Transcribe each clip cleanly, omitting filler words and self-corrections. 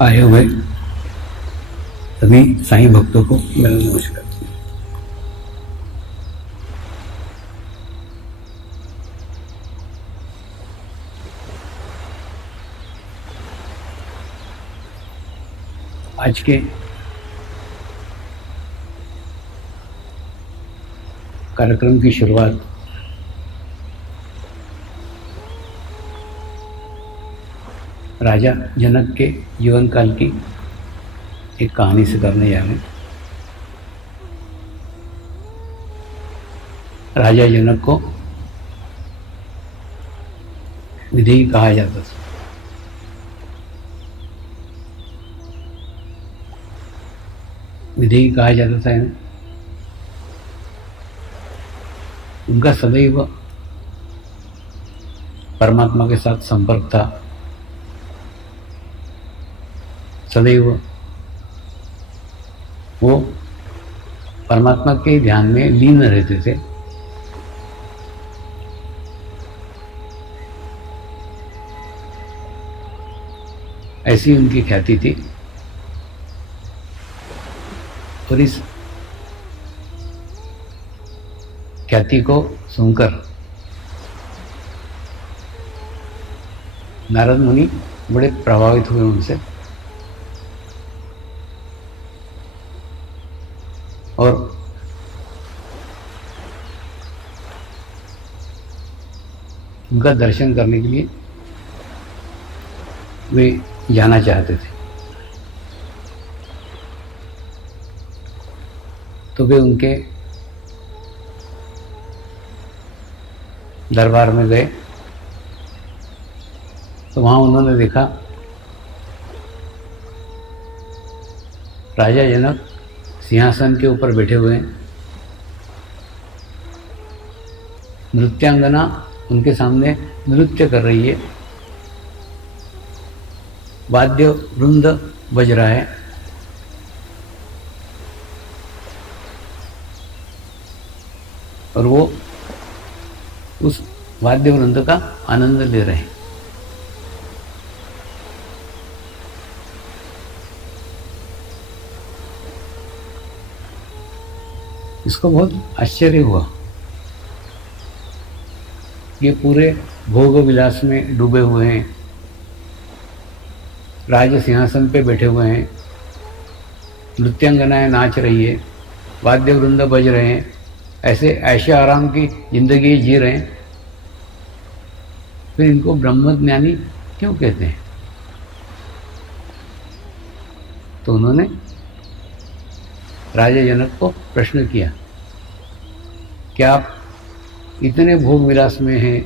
आए हुए सभी साईं भक्तों को मेरा नमस्कार। आज के कार्यक्रम की शुरुआत राजा जनक के जीवन काल की एक कहानी से करने जा रहे हैं। राजा जनक को विदेही कहा जाता था। विदेही कहा जाता था इन्हें। उनका सदैव परमात्मा के साथ संपर्क था। सदैव वो परमात्मा के ध्यान में लीन रहते थे। ऐसी उनकी ख्याति थी। और इस ख्याति को सुनकर नारद मुनि बड़े प्रभावित हुए उनसे और उनका दर्शन करने के लिए वे जाना चाहते थे। तो वे उनके दरबार में गए तो वहाँ उन्होंने देखा राजा जनक सिंहासन के ऊपर बैठे हुए हैं। नृत्यांगना उनके सामने नृत्य कर रही है। वाद्य वृंद बज रहा है। और वो उस वाद्य वृंद का आनंद ले रहे हैं। इसको बहुत आश्चर्य हुआ। ये पूरे भोग विलास में डूबे हुए हैं, राज सिंहासन पे बैठे हुए हैं, नृत्यांगनाएं नाच रही है, वाद्य वृंद बज रहे हैं, ऐसे ऐशे आराम की जिंदगी जी रहे हैं, फिर इनको ब्रह्मज्ञानी क्यों कहते हैं? तो उन्होंने राजा जनक को प्रश्न किया, क्या आप इतने भोग विलास में हैं,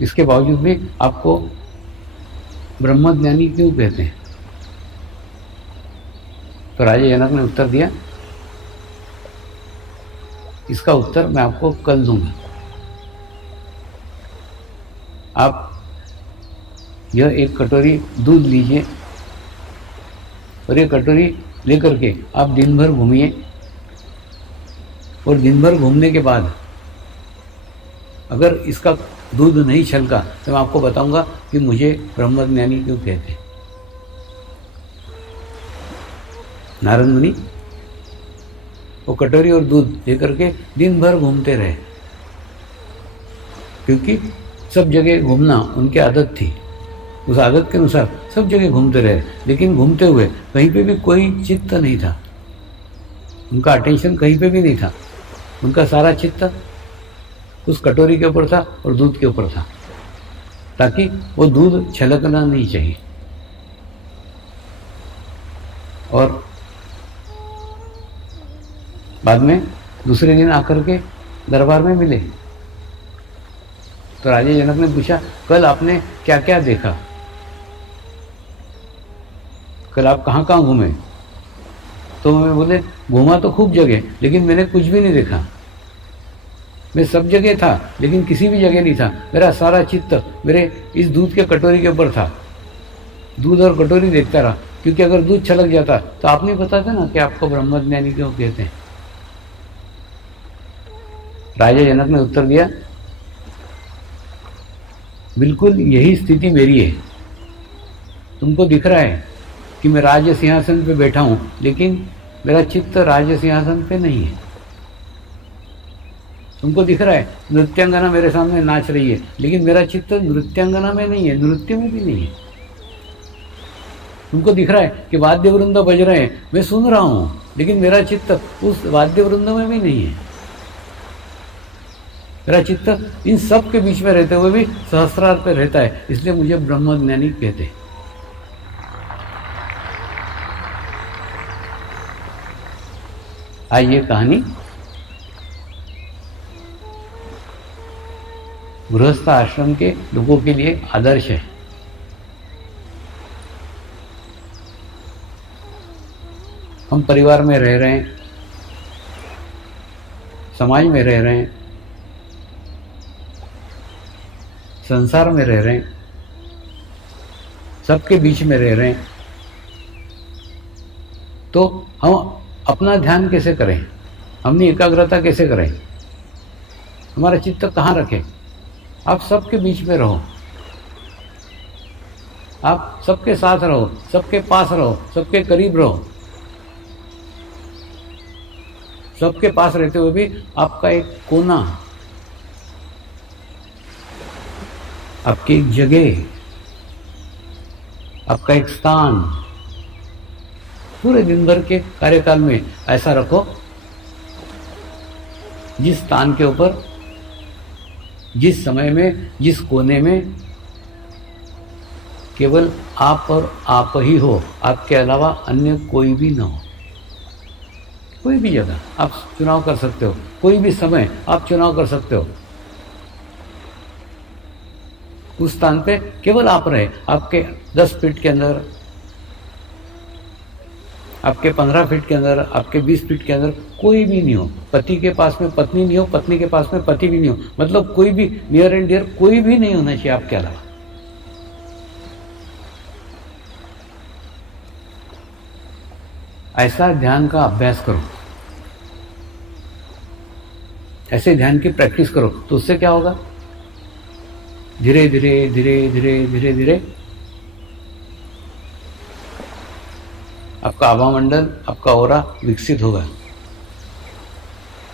इसके बावजूद भी आपको ब्रह्मज्ञानी क्यों कहते हैं? तो राजा जनक ने उत्तर दिया, इसका उत्तर मैं आपको कल दूंगा। आप यह एक कटोरी दूध लीजिए और ये कटोरी लेकर के आप दिन भर घूमिए और दिन भर घूमने के बाद अगर इसका दूध नहीं छलका तो मैं आपको बताऊंगा कि मुझे ब्रह्मज्ञानी क्यों कहते हैं। नारद मुनि वो कटोरी और दूध लेकर के दिन भर घूमते रहे, क्योंकि सब जगह घूमना उनकी आदत थी। उस आदत के अनुसार सब जगह घूमते रहे, लेकिन घूमते हुए कहीं पे भी कोई चित्त नहीं था। उनका अटेंशन कहीं पे भी नहीं था। उनका सारा चित्त उस कटोरी के ऊपर था और दूध के ऊपर था, ताकि वो दूध छलकना नहीं चाहिए। और बाद में दूसरे दिन आकर के दरबार में मिले तो राजा जनक ने पूछा, कल आपने क्या क्या देखा? कल आप कहाँ कहाँ घूमे? तो मैं बोले, घूमा तो खूब जगह, लेकिन मैंने कुछ भी नहीं देखा। मैं सब जगह था, लेकिन किसी भी जगह नहीं था। मेरा सारा चित्त मेरे इस दूध के कटोरी के ऊपर था। दूध और कटोरी देखता रहा, क्योंकि अगर दूध छलक जाता तो आप नहीं बताते ना कि आपको ब्रह्मज्ञानी क्यों कहते हैं। राजा जनक ने उत्तर दिया, बिल्कुल यही स्थिति मेरी है। तुमको दिख रहा है कि मैं राज्य सिंहासन पे बैठा हूँ, लेकिन मेरा चित्त राज्य सिंहासन पे नहीं है। तुमको दिख रहा है नृत्यांगना मेरे सामने नाच रही है, लेकिन मेरा चित्त नृत्यांगना में नहीं है, नृत्य में भी नहीं है। तुमको दिख रहा है कि वाद्य वृंद बज रहे हैं, मैं सुन रहा हूँ, लेकिन मेरा चित्त उस वाद्य वृंद में भी नहीं है। मेरा चित्त इन सब के बीच में रहते हुए भी सहस्रार पे रहता है, इसलिए मुझे ब्रह्मज्ञानी कहते हैं। ये कहानी गृहस्थ आश्रम के लोगों के लिए आदर्श है। हम परिवार में रह रहे हैं, समाज में रह रहे हैं, संसार में रह रहे हैं, सबके बीच में रह रहे हैं, तो हम अपना ध्यान कैसे करें, अपनी एकाग्रता कैसे करें, हमारा चित्त कहाँ रखें। आप सबके बीच में रहो, आप सबके साथ रहो, सबके पास रहो, सबके करीब रहो। सबके पास रहते हुए भी आपका एक कोना, आपकी एक जगह, आपका एक स्थान पूरे दिन भर के कार्यकाल में ऐसा रखो जिस स्थान के ऊपर, जिस समय में, जिस कोने में केवल आप और आप ही हो, आपके अलावा अन्य कोई भी ना हो। कोई भी जगह आप चुनाव कर सकते हो, कोई भी समय आप चुनाव कर सकते हो। उस स्थान पे केवल आप रहे, आपके 10 फीट के अंदर, आपके 15 फीट के अंदर, आपके 20 फीट के अंदर कोई भी नहीं हो। पति के पास में पत्नी नहीं हो, पत्नी के पास में पति भी नहीं हो, मतलब कोई भी नियर एंड डियर कोई भी नहीं होना चाहिए आपके अलावा। ऐसा ध्यान का अभ्यास करो, ऐसे ध्यान की प्रैक्टिस करो, तो उससे क्या होगा, धीरे धीरे धीरे धीरे धीरे धीरे आपका आभामंडल, आपका ओरा विकसित होगा।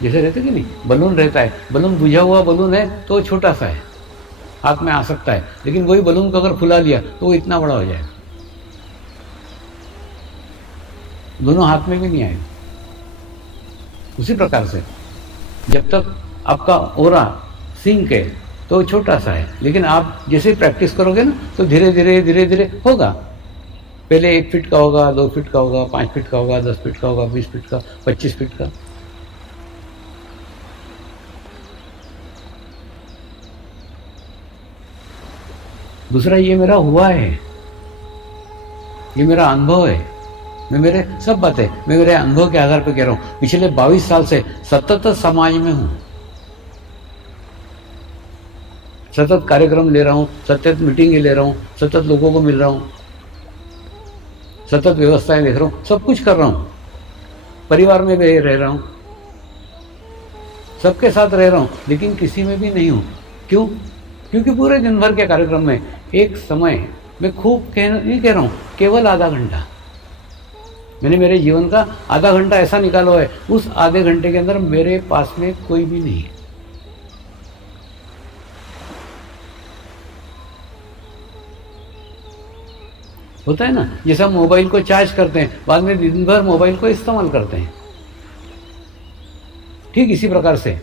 जैसे रहते कि नहीं, बलून रहता है, बलून बुझा हुआ बलून है तो छोटा सा है, हाथ में आ सकता है, लेकिन वही बलून को अगर फुला लिया तो वो इतना बड़ा हो जाएगा, दोनों हाथ में भी नहीं आएगा। उसी प्रकार से जब तक आपका ओरा सिंक है तो छोटा सा है, लेकिन आप जैसे प्रैक्टिस करोगे ना तो धीरे धीरे धीरे धीरे होगा। पहले 1 फीट का होगा, 2 फीट का होगा, 5 फीट का होगा, 10 फीट का होगा, 20 फीट का, 25 फीट का। दूसरा, ये मेरा हुआ है, ये मेरा अनुभव है, मैं मेरे सब बातें मैं मेरे अनुभव के आधार पर कह रहा हूँ। पिछले 22 साल से सतत समाज में हूँ, सतत कार्यक्रम ले रहा हूँ, सतत मीटिंगें ले रहा हूँ, सतत लोगों को मिल रहा हूँ, सतत व्यवस्थाएं देख रहा हूँ, सब कुछ कर रहा हूँ, परिवार में भी रह रहा हूँ, सबके साथ रह रहा हूँ, लेकिन किसी में भी नहीं हूँ। क्यों? क्योंकि पूरे दिन भर के कार्यक्रम में एक समय मैं खूब नहीं कह रहा हूँ, केवल आधा घंटा मैंने मेरे जीवन का आधा घंटा ऐसा निकाला है, उस आधे घंटे के अंदर मेरे पास में कोई भी नहीं है। होता है ना, जैसे हम मोबाइल को चार्ज करते हैं, बाद में दिन भर मोबाइल को इस्तेमाल करते हैं, ठीक इसी प्रकार से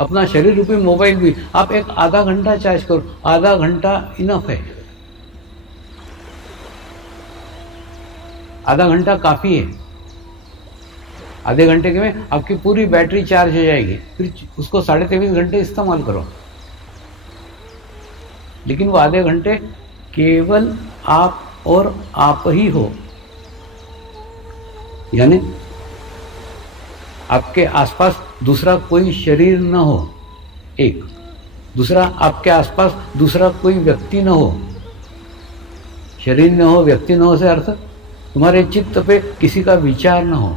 अपना शरीर रूपी मोबाइल भी आप एक आधा घंटा चार्ज करो, आधा घंटा इनफ है, आधा घंटा काफ़ी है। आधे घंटे के में आपकी पूरी बैटरी चार्ज हो जाएगी, फिर उसको 23.5 घंटे इस्तेमाल करो, लेकिन वो आधे घंटे केवल आप और आप ही हो, यानी आपके आसपास दूसरा कोई शरीर न हो, एक दूसरा आपके आसपास दूसरा कोई व्यक्ति न हो। शरीर न हो, व्यक्ति न हो से अर्थ तुम्हारे चित्त पे किसी का विचार न हो।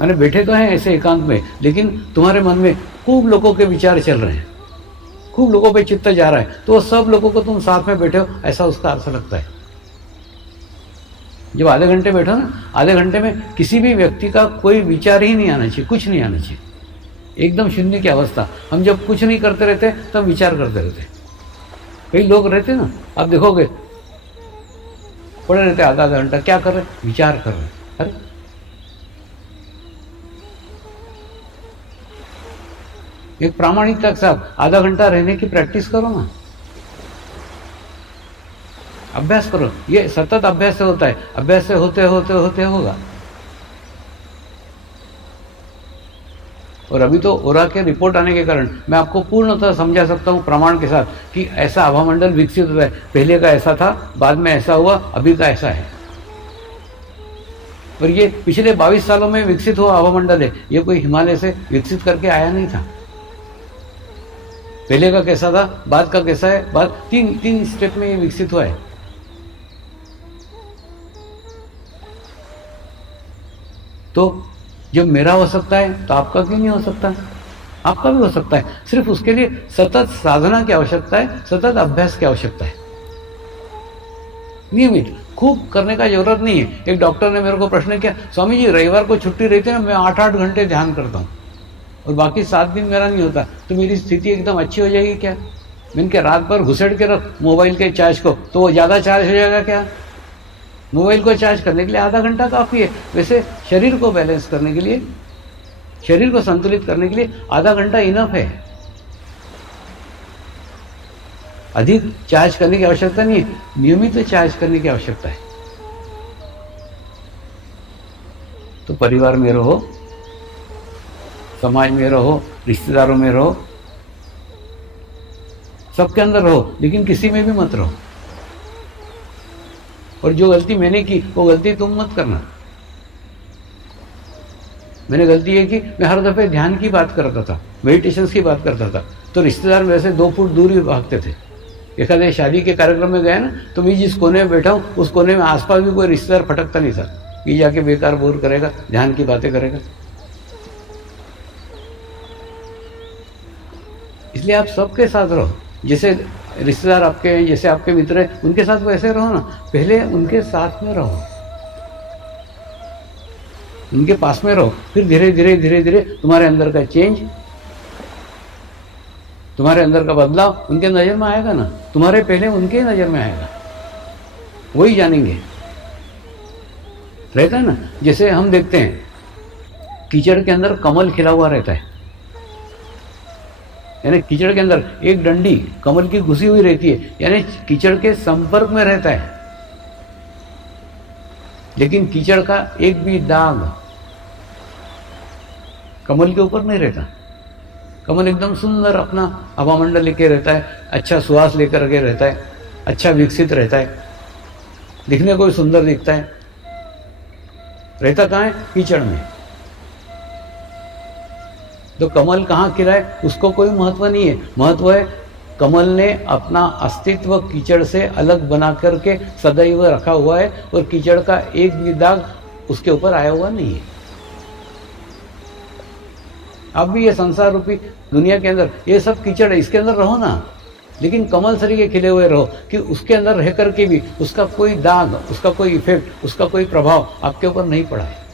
मैंने बैठे तो हैं ऐसे एकांत में, लेकिन तुम्हारे मन में खूब लोगों के विचार चल रहे हैं, खूब लोगों पे चित्त जा रहा है, तो वो सब लोगों को तुम साथ में बैठे हो, ऐसा उसका अर्थ लगता है। जब आधे घंटे बैठो ना, आधे घंटे में किसी भी व्यक्ति का कोई विचार ही नहीं आना चाहिए, कुछ नहीं आना चाहिए, एकदम शून्य की अवस्था। हम जब कुछ नहीं करते रहते तब विचार करते रहते। कई लोग रहते ना, आप देखोगे पड़े रहते आधा आधा घंटा, क्या कर रहे, विचार कर रहे। अरे एक प्रामाणिकता के साथ आधा घंटा रहने की प्रैक्टिस करो ना, अभ्यास करो। ये सतत अभ्यास से होता है, अभ्यास से होते होते होते होगा। और अभी तो ओरा के रिपोर्ट आने के कारण मैं आपको पूर्णतः समझा सकता हूं प्रमाण के साथ कि ऐसा आभामंडल विकसित होता है। पहले का ऐसा था, बाद में ऐसा हुआ, अभी का ऐसा है। और ये पिछले 22 सालों में विकसित हुआ आभामंडल है, ये कोई हिमालय से विकसित करके आया नहीं था। पहले का कैसा था, बाद का कैसा है, बाद तीन स्टेप में ये विकसित हुआ है। तो जब मेरा हो सकता है तो आपका क्यों नहीं हो सकता? आपका भी हो सकता है। सिर्फ उसके लिए सतत साधना की आवश्यकता है, सतत अभ्यास की आवश्यकता है। नियमित खूब करने का जरूरत नहीं है। एक डॉक्टर ने मेरे को प्रश्न किया, स्वामी जी रविवार को छुट्टी रहती है ना, मैं 8-8 घंटे ध्यान करता हूँ और बाकी 7 दिन मेरा नहीं होता, तो मेरी स्थिति एकदम अच्छी हो जाएगी क्या? मैंने क्या रात भर घुसेड़ के रख मोबाइल के चार्ज को, तो वो ज़्यादा चार्ज हो जाएगा क्या? मोबाइल को चार्ज करने के लिए आधा घंटा काफ़ी है। वैसे शरीर को बैलेंस करने के लिए, शरीर को संतुलित करने के लिए आधा घंटा इनफ है। अधिक चार्ज करने की आवश्यकता नहीं है, नियमित चार्ज करने की आवश्यकता है। तो परिवार में रहो, समाज में रहो, रिश्तेदारों में रहो, सबके अंदर रहो, लेकिन किसी में भी मत रहो। और जो गलती मैंने की वो गलती तुम मत करना। मैंने गलती ये की, मैं हर दफे ध्यान की बात करता था, मेडिटेशन की बात करता था, तो रिश्तेदार मेरे से 2 फुट दूर ही भागते थे। एक आधे शादी के कार्यक्रम में गया ना, तो मैं जिस कोने में बैठा हूँ उस कोने में आसपास भी कोई रिश्तेदार फटकता नहीं था कि जाके बेकार बोर करेगा, ध्यान की बातें करेगा। इसलिए आप सबके साथ रहो, जैसे रिश्तेदार आपके हैं, जैसे आपके मित्र हैं, उनके साथ वैसे रहो ना। पहले उनके साथ में रहो, उनके पास में रहो, फिर धीरे धीरे धीरे धीरे तुम्हारे अंदर का चेंज, तुम्हारे अंदर का बदलाव उनके नज़र में आएगा ना। तुम्हारे पहले उनके नज़र में आएगा, वही जानेंगे। रहता है ना, जैसे हम देखते हैं कीचड़ के अंदर कमल खिला हुआ रहता है, यानी कीचड़ के अंदर एक डंडी कमल की घुसी हुई रहती है, यानी कीचड़ के संपर्क में रहता है, लेकिन कीचड़ का एक भी दाग कमल के ऊपर नहीं रहता। कमल एकदम सुंदर अपना हवामंडल लेके रहता है, अच्छा सुवास लेकर के रहता है, अच्छा विकसित रहता है, दिखने को भी सुंदर दिखता है। रहता कहाँ है? कीचड़ में। तो कमल कहाँ खिला है उसको कोई महत्व नहीं है। महत्व है कमल ने अपना अस्तित्व कीचड़ से अलग बना करके सदैव रखा हुआ है, और कीचड़ का एक भी दाग उसके ऊपर आया हुआ नहीं है। अब भी ये संसार रूपी दुनिया के अंदर ये सब कीचड़ है, इसके अंदर रहो ना, लेकिन कमल सरीके खिले हुए रहो कि उसके अंदर रह करके भी उसका कोई दाग, उसका कोई इफेक्ट, उसका कोई प्रभाव आपके ऊपर नहीं पड़ा है।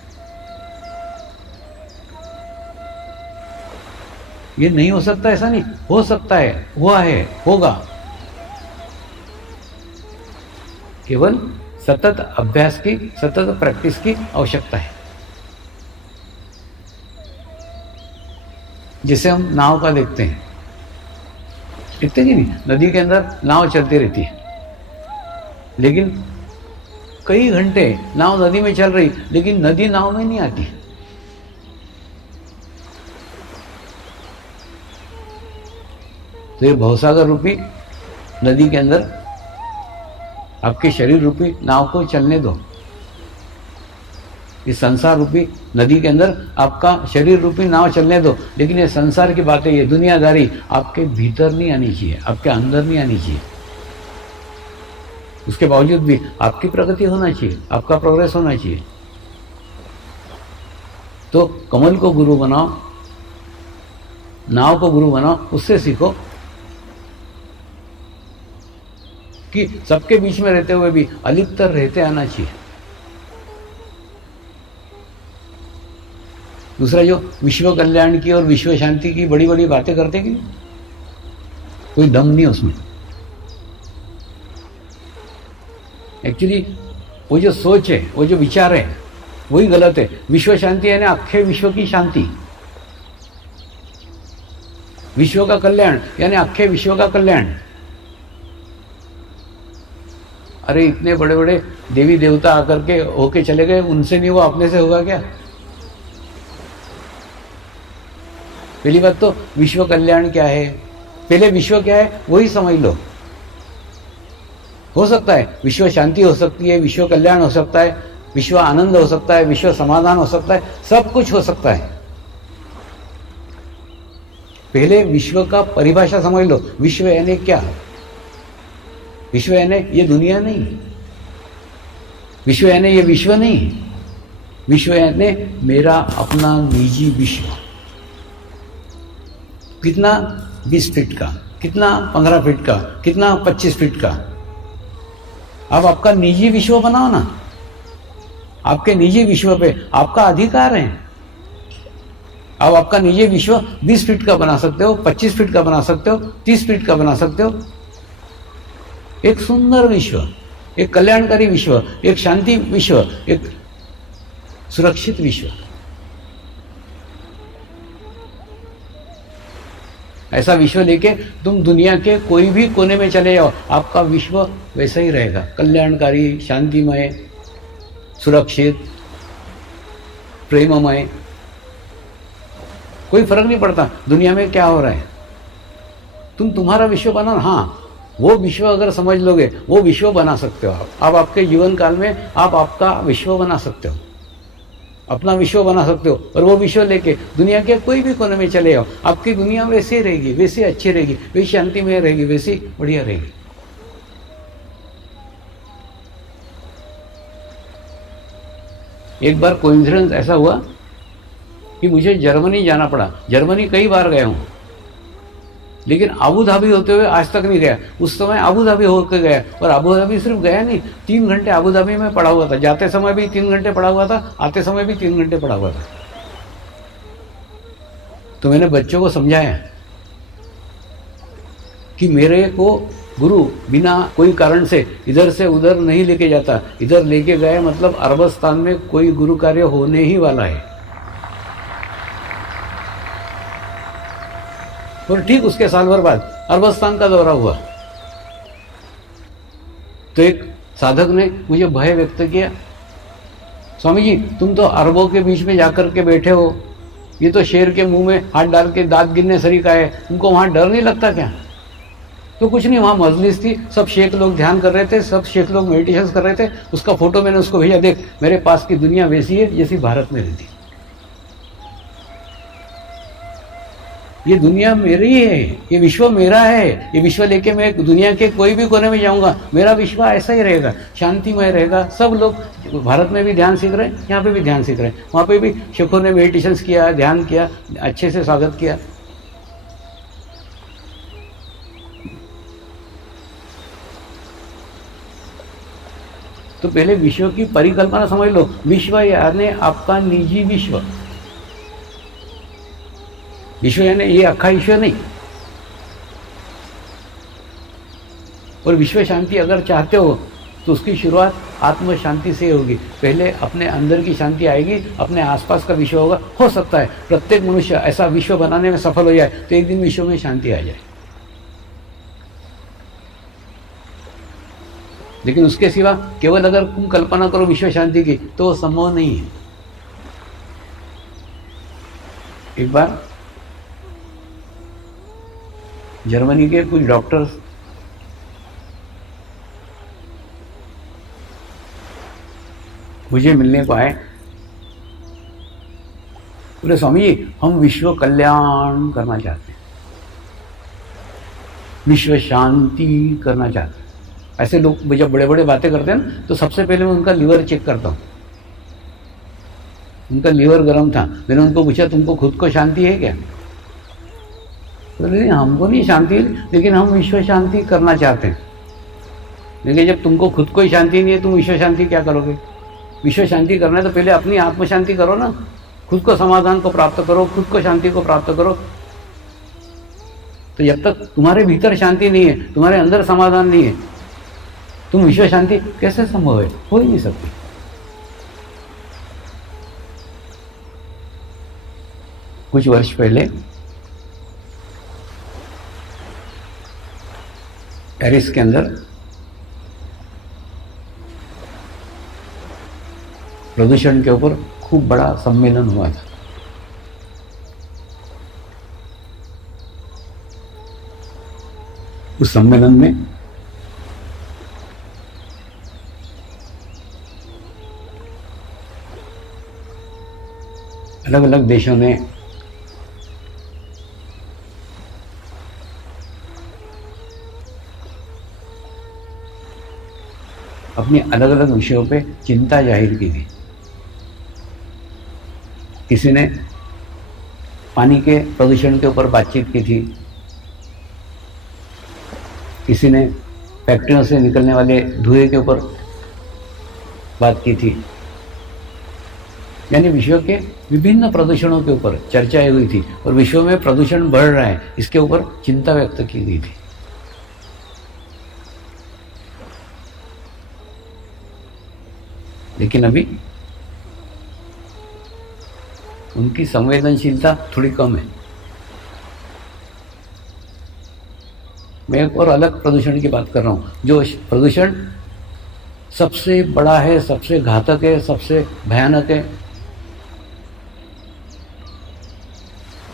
ये नहीं हो सकता ऐसा नहीं, हो सकता है, हुआ है, होगा। केवल सतत अभ्यास की, सतत प्रैक्टिस की आवश्यकता है। जिसे हम नाव का देखते हैं, देखते ही नहीं, नदी के अंदर नाव चलती रहती है, लेकिन कई घंटे नाव नदी में चल रही, लेकिन नदी नाव में नहीं आती। तो ये भवसागर रूपी नदी के अंदर आपके शरीर रूपी नाव को चलने दो। इस संसार रूपी नदी के अंदर आपका शरीर रूपी नाव चलने दो, लेकिन ये संसार की बातें, ये दुनियादारी आपके भीतर नहीं आनी चाहिए, आपके अंदर नहीं आनी चाहिए। उसके बावजूद भी आपकी प्रगति होना चाहिए, आपका प्रोग्रेस होना चाहिए। तो कमल को गुरु बनाओ, नाव को गुरु बनाओ, उससे सीखो। कि सबके बीच में रहते हुए भी अलिप्त रहते आना चाहिए। दूसरा, जो विश्व कल्याण की और विश्व शांति की बड़ी बड़ी बातें करते कि नहीं, कोई दम नहीं उसमें। एक्चुअली वो जो सोच है, वो जो विचार है, वही गलत है। विश्व शांति यानी अख्खे विश्व की शांति, विश्व का कल्याण यानी अख्खे विश्व का कल्याण। अरे इतने बड़े बड़े देवी देवता आकर के होके चले गए, उनसे नहीं हुआ, अपने से होगा क्या? पहली बात तो विश्व कल्याण क्या है, पहले विश्व क्या है वही समझ लो। हो सकता है विश्व शांति हो सकती है, विश्व कल्याण हो सकता है, विश्व आनंद हो सकता है, विश्व समाधान हो सकता है, सब कुछ हो सकता है। पहले विश्व का परिभाषा समझ लो। विश्व यानी क्या? विश्व यानी ये दुनिया नहीं, विश्व यानी ये विश्व नहीं, विश्व यानी मेरा अपना निजी विश्व। कितना? 20 फीट का, कितना? 15 फीट का, कितना? 25 फीट का। अब आपका निजी विश्व बनाओ ना। आपके निजी विश्व पे आपका अधिकार है। अब आपका निजी विश्व 20 फीट का बना सकते हो, 25 फीट का बना सकते हो, 30 फीट का बना सकते हो। एक सुंदर विश्व, एक कल्याणकारी विश्व, एक शांति विश्व, एक सुरक्षित विश्व। ऐसा विश्व लेके तुम दुनिया के कोई भी कोने में चले जाओ, आपका विश्व वैसा ही रहेगा, कल्याणकारी, शांतिमय, सुरक्षित, प्रेममय। कोई फर्क नहीं पड़ता दुनिया में क्या हो रहा है। तुम तुम्हारा विश्व बनाओ। हाँ, वो विश्व अगर समझ लोगे, वो विश्व बना सकते हो आप। अब आपके जीवन काल में आप आपका विश्व बना सकते हो, अपना विश्व बना सकते हो, और वो विश्व लेके दुनिया के कोई भी कोने में चले जाओ, आपकी दुनिया वैसे ही रहेगी, वैसे अच्छी रहेगी, वैसी शांति में रहेगी, वैसी बढ़िया रहेगी। एक बार कोइंसिडेंस ऐसा हुआ कि मुझे जर्मनी जाना पड़ा। जर्मनी कई बार गया हूं, लेकिन आबू धाबी होते हुए आज तक नहीं गया। उस समय आबू धाबी होकर गया, और आबू धाबी सिर्फ गया नहीं, 3 घंटे आबू धाबी में पड़ा हुआ था। जाते समय भी 3 घंटे पड़ा हुआ था, आते समय भी 3 घंटे पड़ा हुआ था। तो मैंने बच्चों को समझाया कि मेरे को गुरु बिना कोई कारण से इधर से उधर नहीं लेके जाता। इधर लेके गए मतलब अरबस्तान में कोई गुरु कार्य होने ही वाला है। और ठीक उसके साल भर बाद अरबस्तान का दौरा हुआ, तो एक साधक ने मुझे भय व्यक्त किया, स्वामी जी तुम तो अरबों के बीच में जाकर के बैठे हो, ये तो शेर के मुंह में हाथ डाल के दांत गिनने सरीका है, तुमको वहां डर नहीं लगता क्या? तो कुछ नहीं, वहां मजलिस थी, सब शेख लोग ध्यान कर रहे थे, सब शेख लोग मेडिटेशन कर रहे थे। उसका फोटो मैंने उसको भेजा, देख मेरे पास की दुनिया वैसी है जैसी भारत में रहती। ये दुनिया मेरी है, ये विश्व मेरा है, ये विश्व लेके मैं दुनिया के कोई भी कोने में जाऊंगा, मेरा विश्व ऐसा ही रहेगा, शांतिमय रहेगा। सब लोग भारत में भी ध्यान सीख रहे हैं, यहाँ पे भी ध्यान सीख रहे हैं, वहाँ पे भी शेखों ने मेडिटेशन किया, ध्यान किया, अच्छे से स्वागत किया। तो पहले विश्व की परिकल्पना समझ लो। विश्व यानी आपका निजी विश्व, विश्व यानी ये अक्खा विश्व नहीं। और विश्व शांति अगर चाहते हो तो उसकी शुरुआत आत्म शांति से होगी। पहले अपने अंदर की शांति आएगी, अपने आसपास का विश्व होगा। हो सकता है प्रत्येक मनुष्य ऐसा विश्व बनाने में सफल हो जाए तो एक दिन विश्व में शांति आ जाए, लेकिन उसके सिवा केवल अगर तुम कल्पना करो विश्व शांति की तो वो संभव नहीं है। एक बार जर्मनी के कुछ डॉक्टर्स मुझे मिलने को आए, बोले स्वामी जी हम विश्व कल्याण करना चाहते हैं, विश्व शांति करना चाहते हैं। ऐसे लोग जब बड़े बड़े बातें करते हैं ना, तो सबसे पहले मैं उनका लीवर चेक करता हूँ। उनका लीवर गर्म था। मैंने उनको पूछा तुमको खुद को शांति है क्या? तो नहीं, हमको नहीं शांति, लेकिन हम विश्व शांति करना चाहते हैं। लेकिन जब तुमको खुद को ही शांति नहीं है, तुम विश्व शांति क्या करोगे? विश्व शांति करना है तो पहले अपनी आत्म शांति करो ना, खुद को समाधान को प्राप्त करो, खुद को शांति को प्राप्त करो। तो जब तक तुम्हारे भीतर शांति नहीं है, तुम्हारे अंदर समाधान नहीं है, तुम विश्व शांति कैसे संभव है? हो ही नहीं सकती। कुछ वर्ष पहले पेरिस के अंदर प्रदूषण के ऊपर खूब बड़ा सम्मेलन हुआ था। उस सम्मेलन में अलग अलग देशों ने अपनी अलग अलग विषयों पे चिंता जाहिर की थी। किसी ने पानी के प्रदूषण के ऊपर बातचीत की थी, किसी ने फैक्ट्रियों से निकलने वाले धुएं के ऊपर बात की थी। यानी विश्व के विभिन्न प्रदूषणों के ऊपर चर्चाएं हुई थी और विश्व में प्रदूषण बढ़ रहा है इसके ऊपर चिंता व्यक्त की गई थी। लेकिन अभी उनकी संवेदनशीलता थोड़ी कम है। मैं एक और अलग प्रदूषण की बात कर रहा हूं, जो प्रदूषण सबसे बड़ा है, सबसे घातक है, सबसे भयानक है,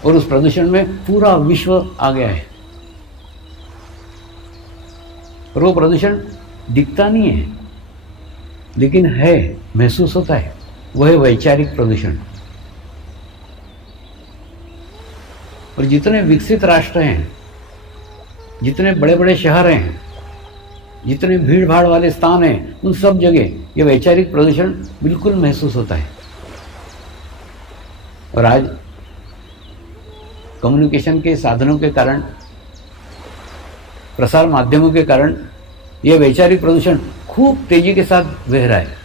और उस प्रदूषण में पूरा विश्व आ गया है। और वो प्रदूषण दिखता नहीं है लेकिन है, महसूस होता है। वो है वैचारिक प्रदूषण। और जितने विकसित राष्ट्र हैं, जितने बड़े बड़े शहर हैं, जितने भीड़ भाड़ वाले स्थान हैं, उन सब जगह ये वैचारिक प्रदूषण बिल्कुल महसूस होता है। और आज कम्युनिकेशन के साधनों के कारण, प्रसार माध्यमों के कारण यह वैचारिक प्रदूषण खूब तेजी के साथ बह रहा है,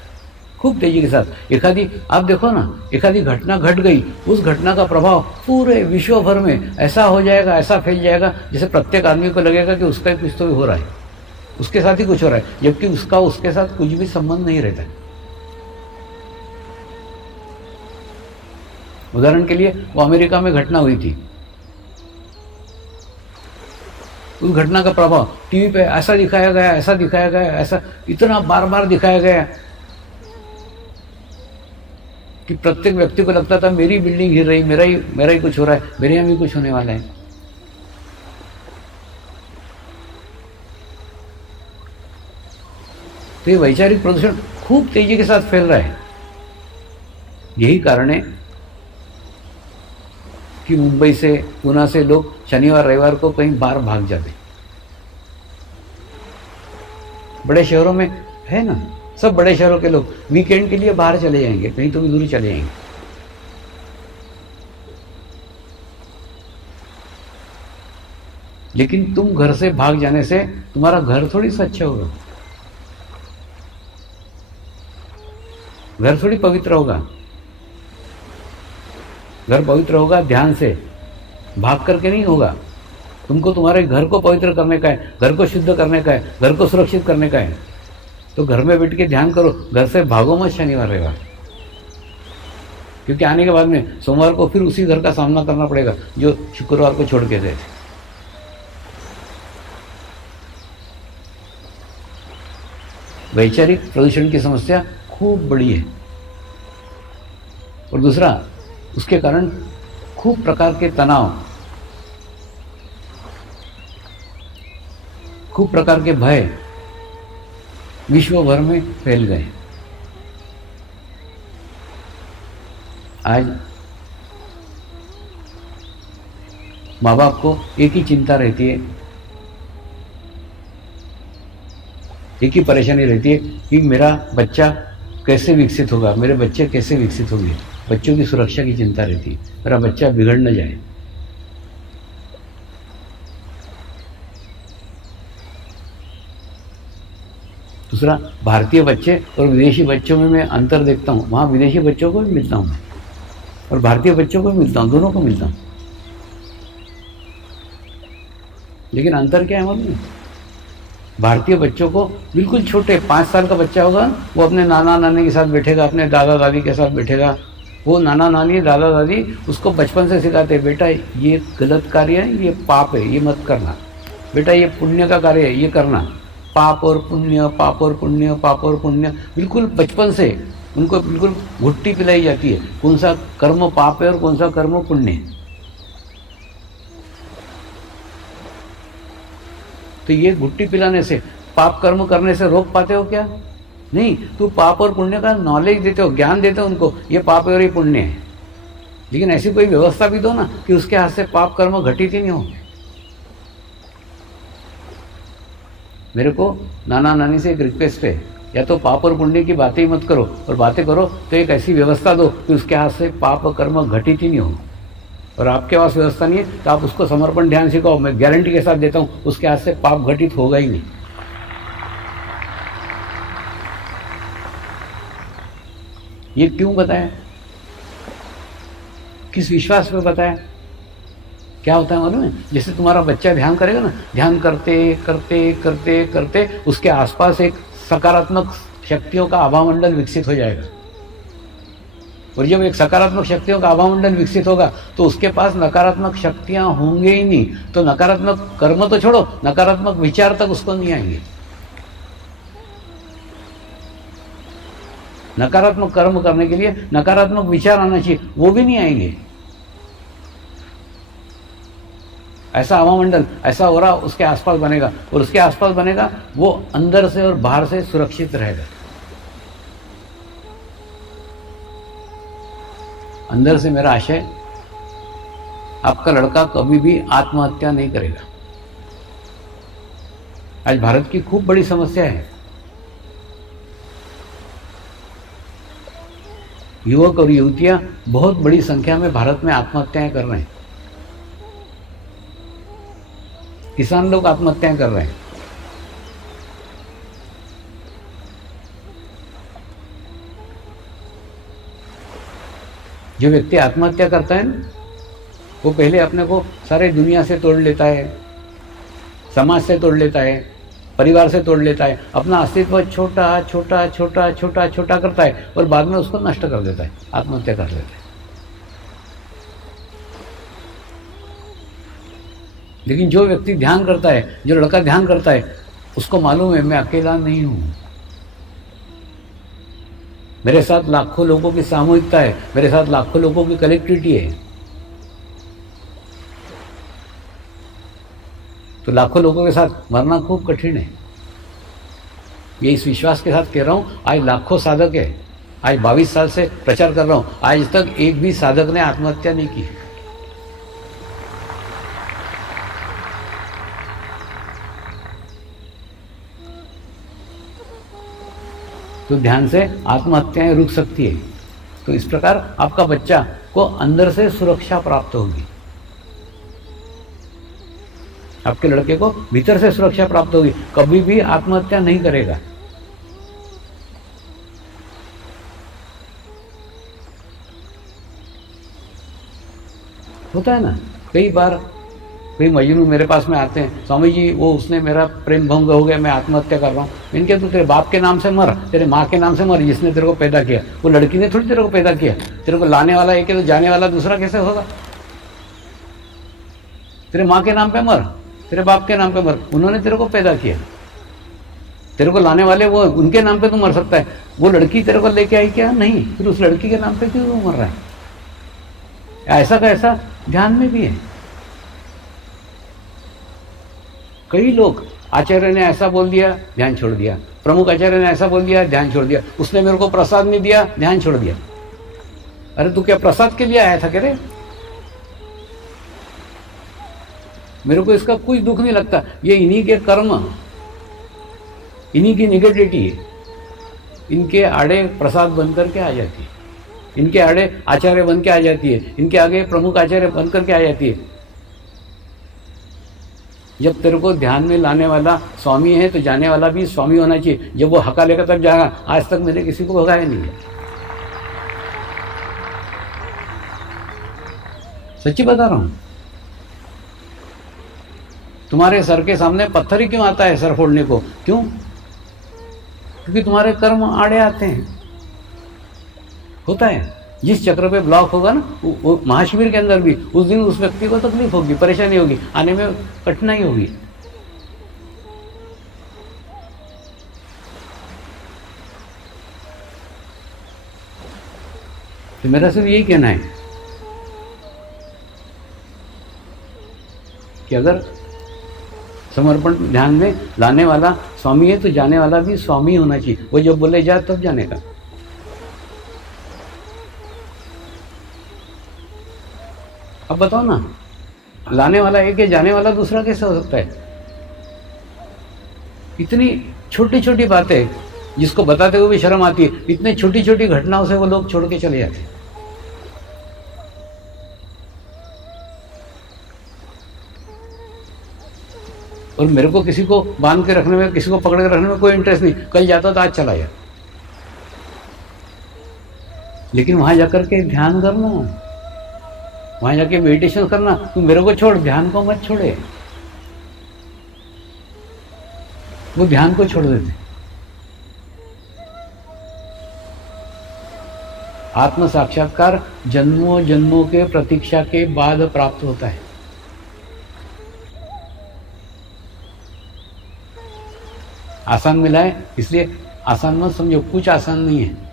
खूब तेजी के साथ। एखादी आप देखो ना, एखादी घटना घट गई, उस घटना का प्रभाव पूरे विश्व भर में ऐसा हो जाएगा, ऐसा फैल जाएगा, जैसे प्रत्येक आदमी को लगेगा कि उसका ही कुछ तो हो रहा है, उसके साथ ही कुछ हो रहा है, जबकि उसका उसके साथ कुछ भी संबंध नहीं रहता। उदाहरण के लिए वो अमेरिका में घटना हुई थी, उस घटना का प्रभाव टीवी पे ऐसा दिखाया गया, ऐसा दिखाया गया, ऐसा इतना बार बार दिखाया गया कि प्रत्येक व्यक्ति को लगता था मेरी बिल्डिंग गिर रही, मेरा ही कुछ हो रहा है, मेरे यहाँ भी कुछ होने वाला है। तो ये वैचारिक प्रदूषण खूब तेजी के साथ फैल रहा है। यही कारण है कि मुंबई से, पुणे से लोग शनिवार रविवार को कहीं बाहर भाग जाते। बड़े शहरों में है ना, सब बड़े शहरों के लोग वीकेंड के लिए बाहर चले जाएंगे, कहीं तो भी दूर चले जाएंगे। लेकिन तुम घर से भाग जाने से तुम्हारा घर थोड़ी स्वच्छ होगा, घर थोड़ी पवित्र होगा। घर पवित्र होगा ध्यान से, भाग करके नहीं होगा। तुमको तुम्हारे घर को पवित्र करने का है, घर को शुद्ध करने का है, घर को सुरक्षित करने का है। तो घर में बैठ के ध्यान करो, घर से भागो मत शनिवार रविवार, क्योंकि आने के बाद में सोमवार को फिर उसी घर का सामना करना पड़ेगा जो शुक्रवार को छोड़ के गए थे। वैचारिक प्रदूषण की समस्या खूब बड़ी है। और दूसरा, उसके कारण खूब प्रकार के तनाव, खूब प्रकार के भय विश्व भर में फैल गए। आज माँ बाप को एक ही चिंता रहती है, एक ही परेशानी रहती है कि मेरा बच्चा कैसे विकसित होगा, मेरे बच्चे कैसे विकसित होंगे। बच्चों की सुरक्षा की चिंता रहती है, मेरा बच्चा बिगड़ न जाए। दूसरा, भारतीय बच्चे और विदेशी बच्चों में मैं अंतर देखता हूँ। वहाँ विदेशी बच्चों को भी मिलता हूँ और भारतीय बच्चों को भी मिलता हूँ, दोनों को मिलता हूँ। लेकिन अंतर क्या है मालूम है? भारतीय बच्चों को बिल्कुल छोटे 5 साल का बच्चा होगा, वो अपने नाना नानी के साथ बैठेगा, अपने दादा दादी के साथ बैठेगा। वो नाना नानी दादा दादी उसको बचपन से सिखाते हैं, बेटा ये गलत कार्य है, ये पाप है, ये मत करना। बेटा ये पुण्य का कार्य है, ये करना। पाप और पुण्य, पाप और पुण्य, पाप और पुण्य, बिल्कुल बचपन से उनको बिल्कुल घुट्टी पिलाई जाती है, कौन सा कर्म पाप है और कौन सा कर्म पुण्य है। तो ये घुट्टी पिलाने से, पाप कर्म करने से रोक पाते हो क्या? नहीं। तू पाप और पुण्य का नॉलेज देते हो, ज्ञान देते हो उनको, ये पाप है और ये पुण्य है। लेकिन ऐसी कोई व्यवस्था भी दो ना कि उसके हाथ से पाप कर्म घटित ही नहीं हो। मेरे को नाना नानी से एक रिक्वेस्ट है, या तो पाप और पुण्य की बातें ही मत करो, और बातें करो तो एक ऐसी व्यवस्था दो कि उसके हाथ से पाप कर्म घटित ही नहीं हो। और आपके पास व्यवस्था नहीं है तो आप उसको समर्पण ध्यान सिखाओ, मैं गारंटी के साथ देता हूँ उसके हाथ से पाप घटित होगा ही नहीं। ये क्यों बताया? किस विश्वास पे बताया? क्या होता है मालूम है? जैसे तुम्हारा बच्चा ध्यान करेगा ना, ध्यान करते करते करते करते उसके आसपास एक सकारात्मक शक्तियों का आभामंडल विकसित हो जाएगा। और जब एक सकारात्मक शक्तियों का आभामंडल विकसित होगा तो उसके पास नकारात्मक शक्तियां होंगे ही नहीं। तो नकारात्मक कर्म तो छोड़ो, नकारात्मक विचार तक उसको नहीं आएंगे। नकारात्मक कर्म करने के लिए नकारात्मक विचार आना चाहिए, वो भी नहीं आएंगे। ऐसा आभामंडल, ऐसा ओरा उसके आसपास बनेगा, और उसके आसपास बनेगा वो अंदर से और बाहर से सुरक्षित रहेगा। अंदर से मेरा आशय, आपका लड़का कभी भी आत्महत्या नहीं करेगा। आज भारत की खूब बड़ी समस्या है, युवक और युवतियां बहुत बड़ी संख्या में भारत में आत्महत्याएं कर रहे हैं। किसान लोग आत्महत्याएं कर रहे हैं। जो व्यक्ति आत्महत्या करता है ना, वो पहले अपने को सारे दुनिया से तोड़ लेता है, समाज से तोड़ लेता है, परिवार से तोड़ लेता है, अपना अस्तित्व छोटा छोटा छोटा छोटा छोटा करता है और बाद में उसको नष्ट कर देता है, आत्महत्या कर लेता है। लेकिन जो व्यक्ति ध्यान करता है, जो लड़का ध्यान करता है, उसको मालूम है मैं अकेला नहीं हूं, मेरे साथ लाखों लोगों की सामूहिकता है, मेरे साथ लाखों लोगों की कलेक्टिविटी है। तो लाखों लोगों के साथ मरना खूब कठिन है। ये इस विश्वास के साथ कह रहा हूं। आज लाखों साधक है, आज 22 साल से प्रचार कर रहा हूं, आज तक एक भी साधक ने आत्महत्या नहीं की। तो ध्यान से आत्महत्याएं रुक सकती है। तो इस प्रकार आपका बच्चा को अंदर से सुरक्षा प्राप्त होगी, आपके लड़के को भीतर से सुरक्षा प्राप्त होगी, कभी भी आत्महत्या नहीं करेगा। होता है ना, कई बार कोई मजनू मेरे पास में आते हैं, स्वामी जी वो उसने मेरा प्रेम भंग हो गया, मैं आत्महत्या कर रहा हूँ। इनके तो तेरे बाप के नाम से मर, तेरे माँ के नाम से मर, जिसने तेरे को पैदा किया। वो लड़की ने थोड़ी तेरे को पैदा किया, तेरे को लाने वाला एक है तो जाने वाला दूसरा कैसे होगा? तेरे माँ के नाम पे मर, तेरे बाप के नाम पे मर, उन्होंने तेरे को पैदा किया। तेरे को लाने वाले वो, उनके नाम पे तू मर सकता है। वो लड़की तेरे को लेके आई क्या? नहीं। फिर उस लड़की के नाम पे क्यों तू मर रहा है? ऐसा का ऐसा ध्यान में भी है। कई लोग, आचार्य ने ऐसा बोल दिया, ध्यान छोड़ दिया, प्रमुख आचार्य ने ऐसा बोल दिया, ध्यान छोड़ दिया, उसने मेरे को प्रसाद नहीं दिया, ध्यान छोड़ दिया। अरे तू क्या प्रसाद के लिए आया था? कह रहे मेरे को इसका कोई दुख नहीं लगता, ये इन्हीं के कर्म, इन्हीं की निगेटिविटी है। इनके आड़े प्रसाद बनकर के आ जाती है, इनके आड़े आचार्य बन के आ जाती है, इनके आगे प्रमुख आचार्य बनकर के आ जाती है। जब तेरे को ध्यान में लाने वाला स्वामी है तो जाने वाला भी स्वामी होना चाहिए। जब वो हका लेकर तब जाएगा। आज तक मैंने किसी को भगाया नहीं है, सच्ची बता रहा हूं। तुम्हारे सर के सामने पत्थर ही क्यों आता है सर फोड़ने को? क्यों? क्योंकि तुम्हारे कर्म आड़े आते हैं। होता है, जिस चक्र पे ब्लॉक होगा ना, वो महाशिविर के अंदर भी उस दिन उस व्यक्ति को तकलीफ होगी, परेशानी होगी, आने में कठिनाई होगी। तो मेरा सिर्फ यही कहना है कि अगर समर्पण ध्यान में लाने वाला स्वामी है तो जाने वाला भी स्वामी होना चाहिए। वो जब बोले जा तब जाने का। अब बताओ ना, लाने वाला एक है, जाने वाला दूसरा कैसे हो सकता है? इतनी छोटी छोटी बातें जिसको बताते हुए भी शर्म आती है, इतनी छोटी छोटी घटनाओं से वो लोग छोड़ के चले जाते हैं। और मेरे को किसी को बांध के रखने में, किसी को पकड़ के रखने में कोई इंटरेस्ट नहीं। कल जाता तो आज चला गया। लेकिन वहां जाकर के ध्यान करना, वहां जाके मेडिटेशन करना। तू मेरे को छोड़, ध्यान को मत छोड़े। वो ध्यान को छोड़ देते। आत्म साक्षात्कार जन्मों जन्मों के प्रतीक्षा के बाद प्राप्त होता है। आसान मिला है इसलिए आसान मत समझो, कुछ आसान नहीं है।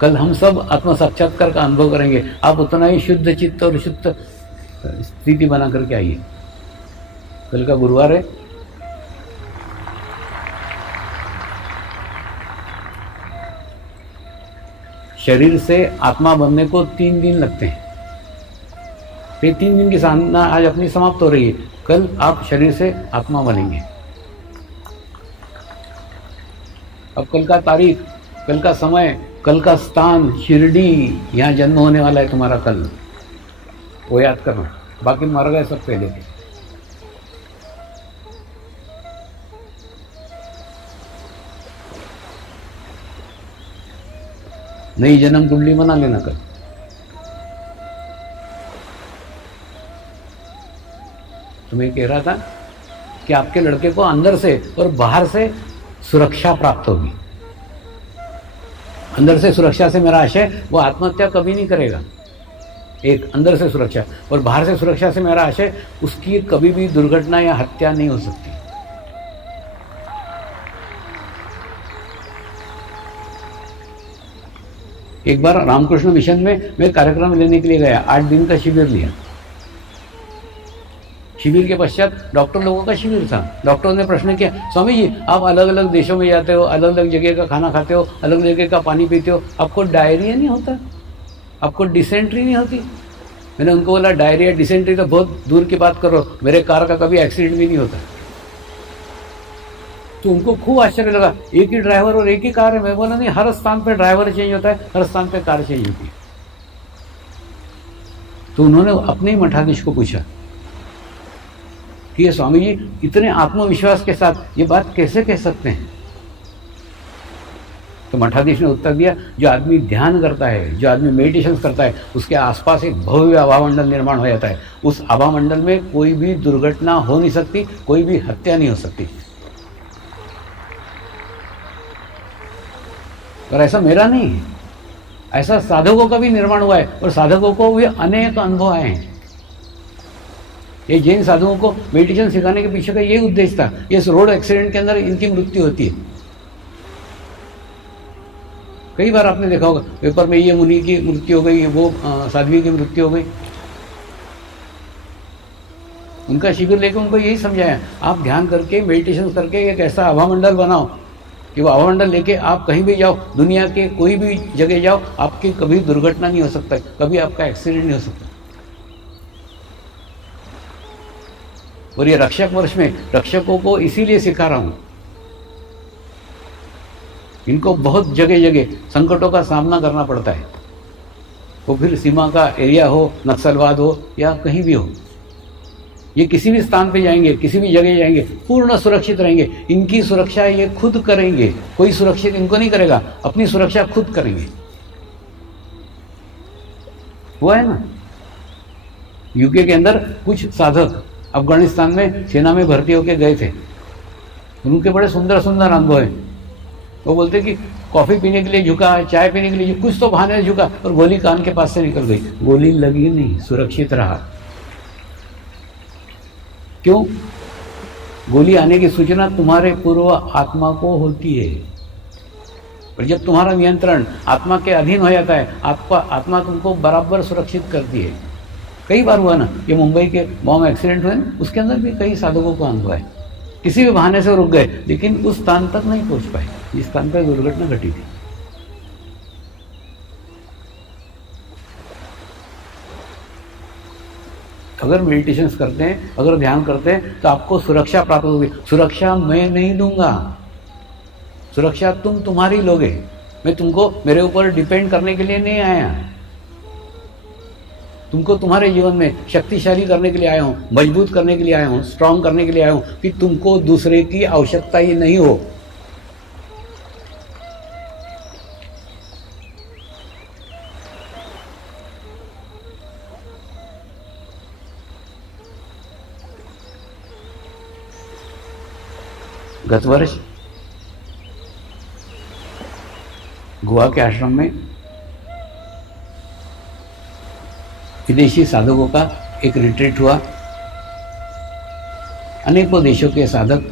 कल हम सब आत्म साक्षात्कार का अनुभव करेंगे। आप उतना ही शुद्ध चित्त और शुद्ध स्थिति बना करके आइए। कल का गुरुवार है। शरीर से आत्मा बनने को 3 दिन लगते हैं। ये 3 दिन की साधना आज अपनी समाप्त हो रही है। कल आप शरीर से आत्मा बनेंगे। अब कल का तारीख, कल का समय, कल का स्थान, शिरडी, यहाँ जन्म होने वाला है तुम्हारा कल, वो याद करना। बाकी मर गए सब पहले के। नई जन्म कुंडली बना लेना कल। तुम्हें कह रहा था कि आपके लड़के को अंदर से और बाहर से सुरक्षा प्राप्त होगी। अंदर से सुरक्षा से मेरा आशय वो आत्महत्या कभी नहीं करेगा, एक अंदर से सुरक्षा। और बाहर से सुरक्षा से मेरा आशय उसकी कभी भी दुर्घटना या हत्या नहीं हो सकती। एक बार रामकृष्ण मिशन में मैं कार्यक्रम लेने के लिए गया। 8 दिन का शिविर लिया। शिविर के पश्चात डॉक्टर लोगों का शिविर था। डॉक्टरों ने प्रश्न किया, स्वामी जी आप अलग अलग देशों में जाते हो, अलग अलग जगह का खाना खाते हो, अलग जगह का पानी पीते हो, आपको डायरिया नहीं होता? आपको डिसेंट्री नहीं होती? मैंने उनको बोला डायरिया डिसेंट्री तो बहुत दूर की बात करो, मेरे कार का कभी एक्सीडेंट भी नहीं होता। तो उनको खूब आश्चर्य लगा, एक ही ड्राइवर और एक ही कार है। मैं बोला नहीं, हर स्थान पे ड्राइवर चेंज होता है, हर स्थान पे कार चेंज होती है। तो उन्होंने अपने ही मठाधीश को पूछा कि ये स्वामी जी इतने आत्मविश्वास के साथ ये बात कैसे कह सकते हैं? तो मठाधीश ने उत्तर दिया, जो आदमी ध्यान करता है, जो आदमी मेडिटेशन करता है, उसके आसपास एक भव्य आभामंडल निर्माण हो जाता है। उस आभामंडल में कोई भी दुर्घटना हो नहीं सकती, कोई भी हत्या नहीं हो सकती। और ऐसा मेरा नहीं है, ऐसा साधकों का भी निर्माण हुआ है और साधकों को भी अनेक अनुभव आए हैं। ये जैन साधुओं को मेडिटेशन सिखाने के पीछे का यही उद्देश्य था। इस रोड एक्सीडेंट के अंदर इनकी मृत्यु होती है। कई बार आपने देखा होगा पेपर में, ये मुनि की मृत्यु हो गई, वो साध्वी की मृत्यु हो गई। उनका शिविर लेकर उनको यही समझाया, आप ध्यान करके मेडिटेशन करके एक ऐसा आभामंडल बनाओ कि वो आभामंडल लेके आप कहीं भी जाओ, दुनिया के कोई भी जगह जाओ, आपकी कभी दुर्घटना नहीं हो सकता, कभी आपका एक्सीडेंट नहीं हो सकता। और ये रक्षक वर्ष में रक्षकों को इसीलिए सिखा रहा हूं। इनको बहुत जगह जगह संकटों का सामना करना पड़ता है। वो फिर सीमा का एरिया हो, नक्सलवाद हो या कहीं भी हो, ये किसी भी स्थान पे जाएंगे, किसी भी जगह जाएंगे, पूर्ण सुरक्षित रहेंगे। इनकी सुरक्षा ये खुद करेंगे, कोई सुरक्षित इनको नहीं करेगा, अपनी सुरक्षा खुद करेंगे। हुआ है ना, यूके के अंदर कुछ साधक अफगानिस्तान में सेना में भर्ती होकर गए थे, उनके बड़े सुंदर सुंदर अनुभव हैं। वो बोलते कि कॉफ़ी पीने के लिए झुका, चाय पीने के लिए कुछ तो बहाने से झुका और गोली कान के पास से निकल गई, गोली लगी नहीं, सुरक्षित रहा। क्यों? गोली आने की सूचना तुम्हारे पूर्व आत्मा को होती है, और जब तुम्हारा नियंत्रण आत्मा के अधीन हो जाता है, आपका आत्मा तुमको बराबर सुरक्षित करती है। कई बार हुआ ना, ये मुंबई के बॉम्ब एक्सीडेंट हुए ना, उसके अंदर भी कई साधकों को अनुभव है, किसी भी बहाने से रुक गए लेकिन उस स्थान तक नहीं पहुंच पाए जिस स्थान पर दुर्घटना घटी थी। अगर मेडिटेशंस करते हैं, अगर ध्यान करते हैं, तो आपको सुरक्षा प्राप्त होगी। सुरक्षा मैं नहीं दूंगा, सुरक्षा तुम तुम्हारी लोगे। मैं तुमको मेरे ऊपर डिपेंड करने के लिए नहीं आया, तुमको तुम्हारे जीवन में शक्तिशाली करने के लिए आया हूं, मजबूत करने के लिए आया हूं, स्ट्रांग करने के लिए आया हूं, कि तुमको दूसरे की आवश्यकता ही नहीं हो। गत वर्ष गोवा के आश्रम में विदेशी साधकों का एक रिट्रीट हुआ। अनेकों देशों के साधक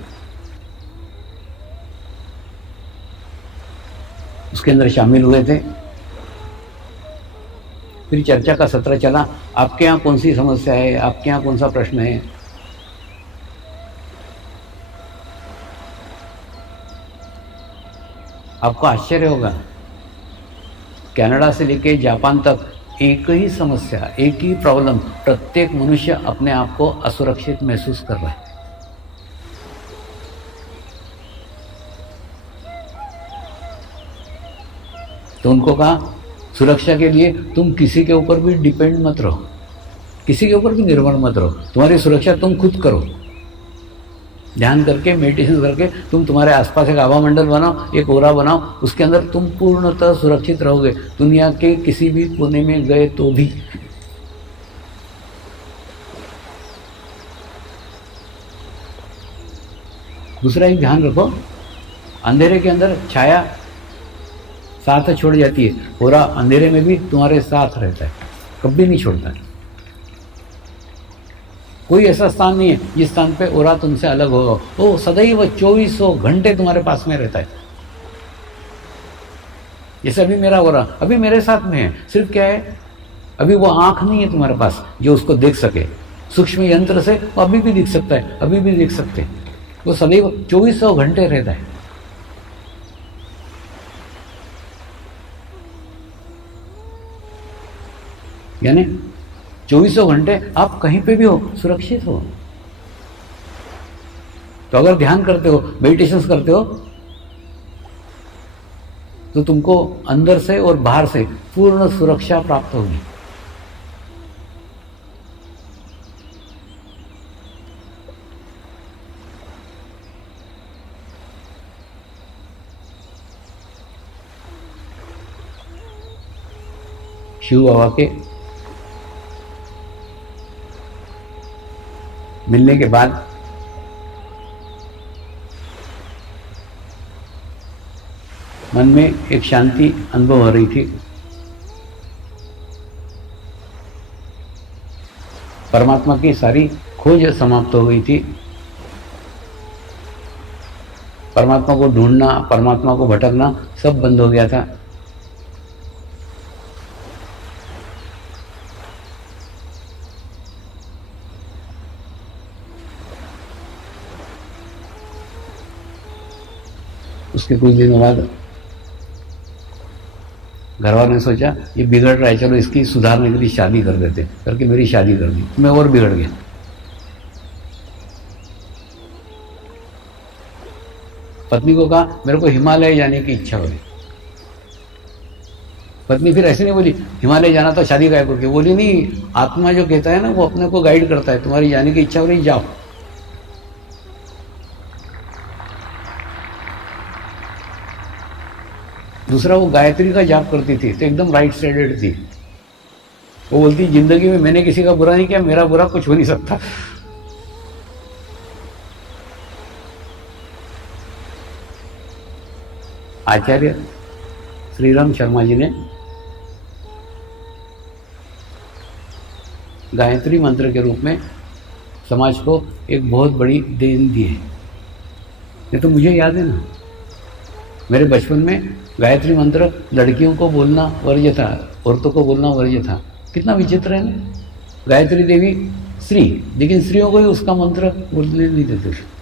उसके अंदर शामिल हुए थे। फिर चर्चा का सत्र चला, आपके यहाँ कौन सी समस्या है, आपके यहाँ कौन सा प्रश्न है। आपको आश्चर्य होगा, कनाडा से लेके जापान तक एक ही समस्या, एक ही प्रॉब्लम, प्रत्येक मनुष्य अपने आप को असुरक्षित महसूस कर रहा है। तो उनको कहा, सुरक्षा के लिए तुम किसी के ऊपर भी डिपेंड मत रहो, किसी के ऊपर भी निर्भर मत रहो, तुम्हारी सुरक्षा तुम खुद करो। ध्यान करके, मेडिटेशन करके तुम तुम्हारे आसपास एक आभा मंडल बनाओ, एक ओरा बनाओ, उसके अंदर तुम पूर्णतः सुरक्षित रहोगे, दुनिया के किसी भी कोने में गए तो भी। दूसरा एक ध्यान रखो, अंधेरे के अंदर छाया साथ छोड़ जाती है, ओरा अंधेरे में भी तुम्हारे साथ रहता है, कभी नहीं छोड़ता है। कोई ऐसा स्थान नहीं है जिस स्थान पे ओरा तुमसे अलग होगा, वो सदैव 2400 घंटे तुम्हारे पास में रहता है। जैसे अभी मेरा ओरा अभी मेरे साथ में है, सिर्फ क्या है, अभी वो आंख नहीं है तुम्हारे पास जो उसको देख सके, सूक्ष्म यंत्र से वो अभी भी दिख सकता है, अभी भी देख सकते हैं, वो सदैव 2400 घंटे रहता है। यानी 2400 घंटे आप कहीं पे भी हो, सुरक्षित हो। तो अगर ध्यान करते हो, मेडिटेशंस करते हो, तो तुमको अंदर से और बाहर से पूर्ण सुरक्षा प्राप्त होगी। शिव बाबा के मिलने के बाद मन में एक शांति अनुभव हो रही थी। परमात्मा की सारी खोज समाप्त हो गई थी। परमात्मा को ढूंढना, परमात्मा को भटकना सब बंद हो गया था। उसके कुछ दिनों बाद घर वालों ने सोचा ये बिगड़ रहा है, चलो इसकी सुधारने के लिए शादी कर देते, करके मेरी शादी कर दी। मैं और बिगड़ गया। पत्नी को कहा मेरे को हिमालय जाने की इच्छा हो रही। पत्नी फिर ऐसे नहीं बोली हिमालय जाना तो शादी काय करके, बोली नहीं, आत्मा जो कहता है ना वो अपने को गाइड करता है, तुम्हारी जाने की इच्छा हो रही जाओ। दूसरा वो गायत्री का जाप करती थी तो एकदम राइट साइडेड थी। वो बोलती जिंदगी में मैंने किसी का बुरा नहीं किया, मेरा बुरा कुछ हो नहीं सकता। आचार्य श्रीराम शर्मा जी ने गायत्री मंत्र के रूप में समाज को एक बहुत बड़ी देन दी है। ये तो मुझे याद है ना, मेरे बचपन में गायत्री मंत्र लड़कियों को बोलना वर्ज्य था, औरतों को बोलना वर्ज्य था। कितना विचित्र है ना, गायत्री देवी स्त्री, लेकिन स्त्रियों को ही उसका मंत्र बोलने नहीं देते थे।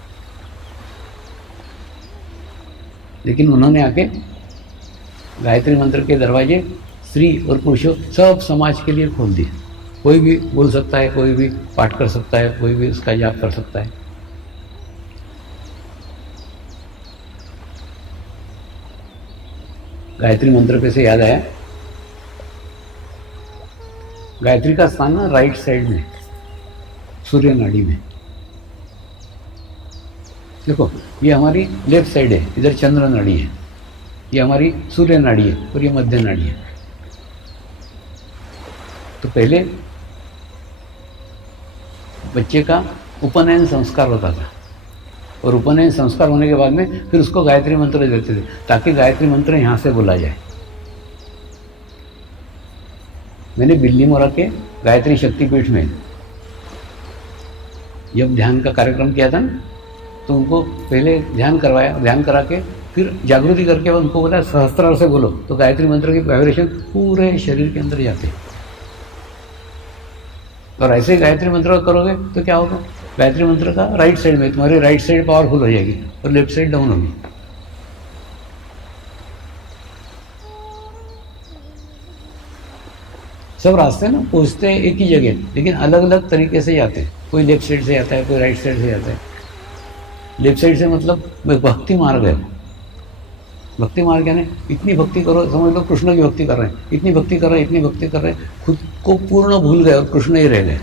लेकिन उन्होंने आके गायत्री मंत्र के दरवाजे स्त्री और पुरुषों सब समाज के लिए खोल दिए। कोई भी बोल सकता है, कोई भी पाठ कर सकता है, कोई भी उसका जाप कर सकता है। गायत्री मंत्र पे से याद आया, गायत्री का स्थान ना राइट साइड में, सूर्य नाड़ी में। देखो ये हमारी लेफ्ट साइड है, इधर चंद्र नाड़ी है, ये हमारी सूर्य नाड़ी है और ये मध्य नाड़ी है। तो पहले बच्चे का उपनयन संस्कार होता था और उपनयन संस्कार होने के बाद में फिर उसको गायत्री मंत्र देते थे ताकि गायत्री मंत्र यहाँ से बोला जाए। मैंने बिल्ली मोरा के गायत्री शक्तिपीठ में जब ध्यान का कार्यक्रम किया था ना, तो उनको पहले ध्यान करवाया, ध्यान करा के फिर जागृति करके उनको बोला सहस्त्रार से बोलो, तो गायत्री मंत्र की वाइब्रेशन पूरे शरीर के अंदर जाते। और ऐसे गायत्री मंत्र करोगे तो क्या होगा, गायत्री मंत्र का राइट साइड में तुम्हारी राइट साइड पावरफुल हो जाएगी और लेफ्ट साइड डाउन होगी। सब रास्ते ना पहुँचते हैं एक ही जगह, लेकिन अलग अलग तरीके से जाते हैं। कोई लेफ्ट साइड से जाता है, कोई राइट साइड से जाता है। लेफ्ट साइड से मतलब भक्ति मार्ग है। भक्ति मार्ग यानी इतनी भक्ति करो, समझ लो कृष्ण की भक्ति कर रहे हैं, इतनी भक्ति कर रहे हैं, इतनी भक्ति कर रहे हैं, खुद को पूर्ण भूल गए और कृष्ण ही रह गए,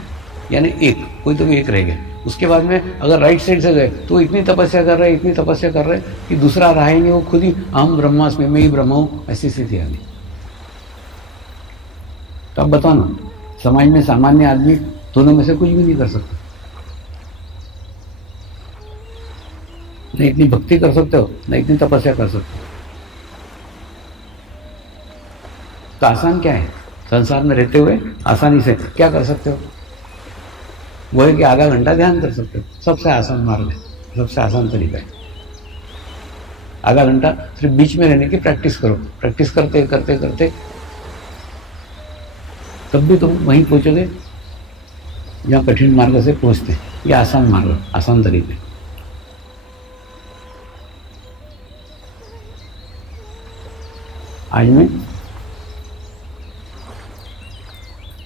यानी एक, कोई तो भी एक रह गए। उसके बाद में अगर राइट साइड से गए तो इतनी तपस्या कर रहे हैं, इतनी तपस्या कर रहे हैं कि दूसरा रहा ही नहीं, वो खुद ही अहम ब्रह्मास्मि, मैं ही ब्रह्म हूँ, ऐसी स्थिति आ गई। तो अब बताओ ना, समाज में सामान्य आदमी दोनों में से कुछ भी नहीं कर सकता। न इतनी भक्ति कर सकते हो, न इतनी तपस्या कर सकते हो। तो आसान क्या है, संसार में रहते हुए आसानी से क्या कर सकते हो, वो है कि आधा घंटा ध्यान कर सकते हो। सबसे आसान मार्ग है, सबसे आसान तरीका है। आधा घंटा सिर्फ बीच में रहने की प्रैक्टिस करो। प्रैक्टिस करते करते करते तब भी तुम वहीं पहुंचोगे जहाँ कठिन मार्ग से पहुंचते। ये आसान मार्ग, आसान तरीके। आज मैं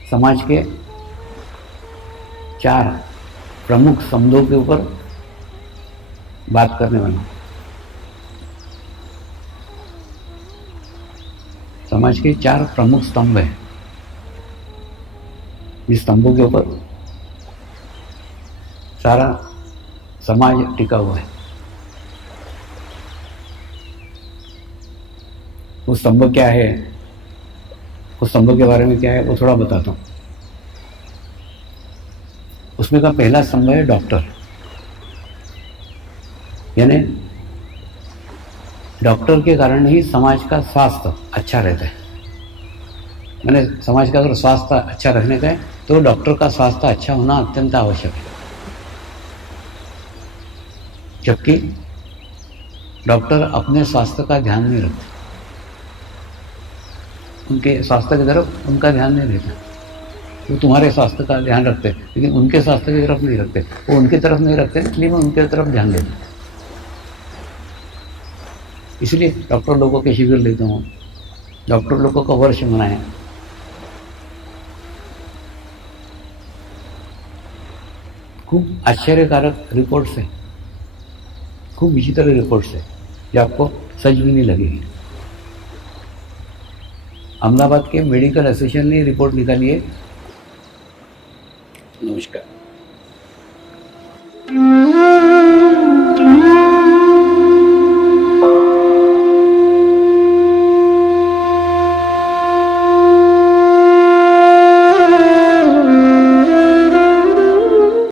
समाज के 4 प्रमुख स्तंभों के ऊपर बात करने वाला हूं। समाज के 4 प्रमुख स्तंभ हैं, इस स्तंभों के ऊपर सारा समाज टिका हुआ है। वो स्तंभ क्या है, उस स्तंभ के बारे में क्या है, वो थोड़ा बताता हूँ। उसमें का पहला स्तंभ है डॉक्टर, यानी डॉक्टर के कारण ही समाज का स्वास्थ्य अच्छा रहता है। मैंने समाज का अगर स्वास्थ्य अच्छा रखने का है तो डॉक्टर का स्वास्थ्य अच्छा होना अत्यंत आवश्यक है। जबकि डॉक्टर अपने स्वास्थ्य का ध्यान नहीं रखते, उनके स्वास्थ्य की तरफ उनका ध्यान नहीं रहता। वो तुम्हारे स्वास्थ्य का ध्यान रखते लेकिन उनके स्वास्थ्य की तरफ नहीं रखते। वो उनकी तरफ नहीं रखते इसलिए मैं उनके तरफ ध्यान देता। इसलिए डॉक्टर लोगों के शिविर लेता हूँ, डॉक्टर लोगों का वर्ष मनाएं। खूब आश्चर्यकारक रिपोर्ट्स है, खूब विचित्र रिपोर्ट्स है जो आपको सच भी नहीं लगेगी। अहमदाबाद के मेडिकल एसोसिएशन ने रिपोर्ट निकाली है। नमस्कार।